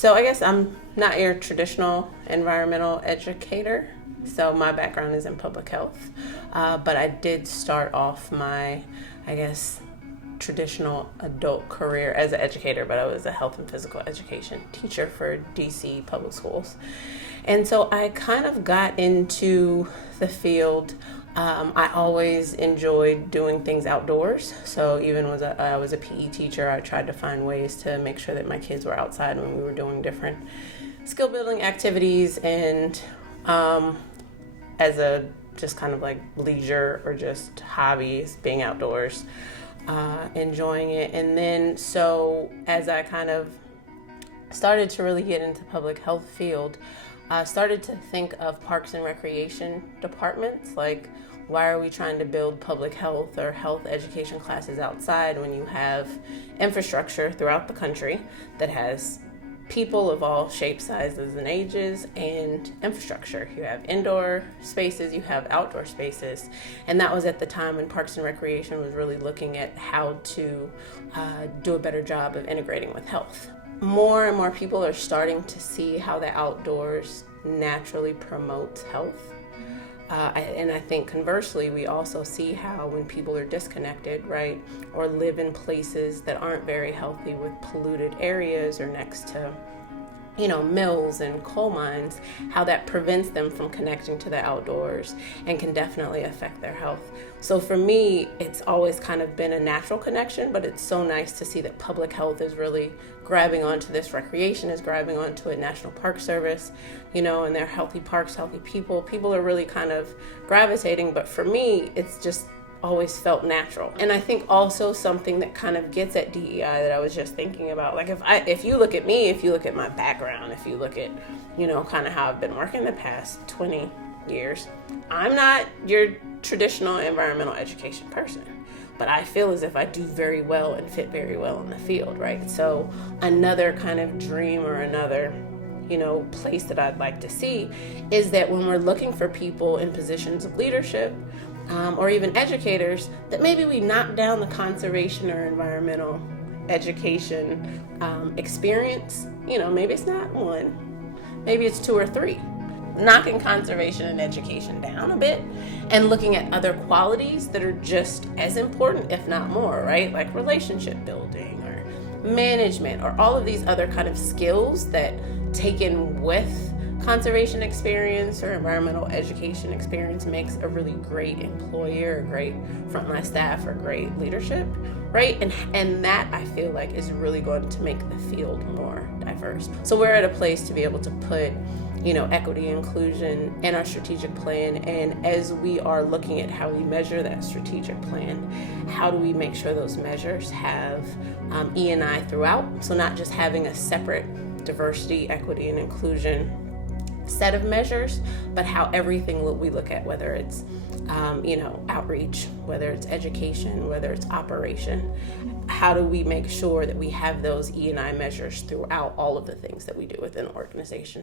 So I guess I'm not your traditional environmental educator. So my background is in public health, but I did start off my, I guess, traditional adult career as an educator, but I was a health and physical education teacher for DC public schools. And so I kind of got into the field. I always enjoyed doing things outdoors. So even when I was a PE teacher, I tried to find ways to make sure that my kids were outside when we were doing different skill building activities, and as a just kind of like leisure or just hobbies, being outdoors, enjoying it. And then so as I kind of started to really get into public health field, I started to think of parks and recreation departments. Like, why are we trying to build public health or health education classes outside when you have infrastructure throughout the country that has people of all shapes, sizes, and ages, and infrastructure? You have indoor spaces, you have outdoor spaces. And that was at the time when Parks and Recreation was really looking at how to do a better job of integrating with health. More and more people are starting to see how the outdoors naturally promotes health. And I think conversely, we also see how when people are disconnected, right, or live in places that aren't very healthy with polluted areas or next to, mills and coal mines, how that prevents them from connecting to the outdoors and can definitely affect their health. So for me, it's always kind of been a natural connection, but it's so nice to see that public health is really grabbing onto this, recreation is grabbing onto it, National Park Service, and they're healthy parks, healthy people. People are really kind of gravitating, but for me, it's just always felt natural. And I think also something that kind of gets at DEI that I was just thinking about, like if you look at me, if you look at my background, if you look at, kind of how I've been working the past 20 years, I'm not your traditional environmental education person, but I feel as if I do very well and fit very well in the field, right? So another kind of dream or another place that I'd like to see is that when we're looking for people in positions of leadership, or even educators, that maybe we knock down the conservation or environmental education experience. Maybe it's not one, maybe it's 2 or 3. Knocking conservation and education down a bit and looking at other qualities that are just as important, if not more, right? Like relationship building or management or all of these other kind of skills that taken with conservation experience or environmental education experience makes a really great employer, a great frontline staff, or great leadership, right? And that I feel like is really going to make the field more diverse. So we're at a place to be able to put equity, inclusion in our strategic plan. And as we are looking at how we measure that strategic plan, how do we make sure those measures have E&I throughout? So not just having a separate diversity, equity, and inclusion set of measures, but how everything we look at, whether it's outreach, whether it's education, whether it's operation, how do we make sure that we have those E&I measures throughout all of the things that we do within the organization?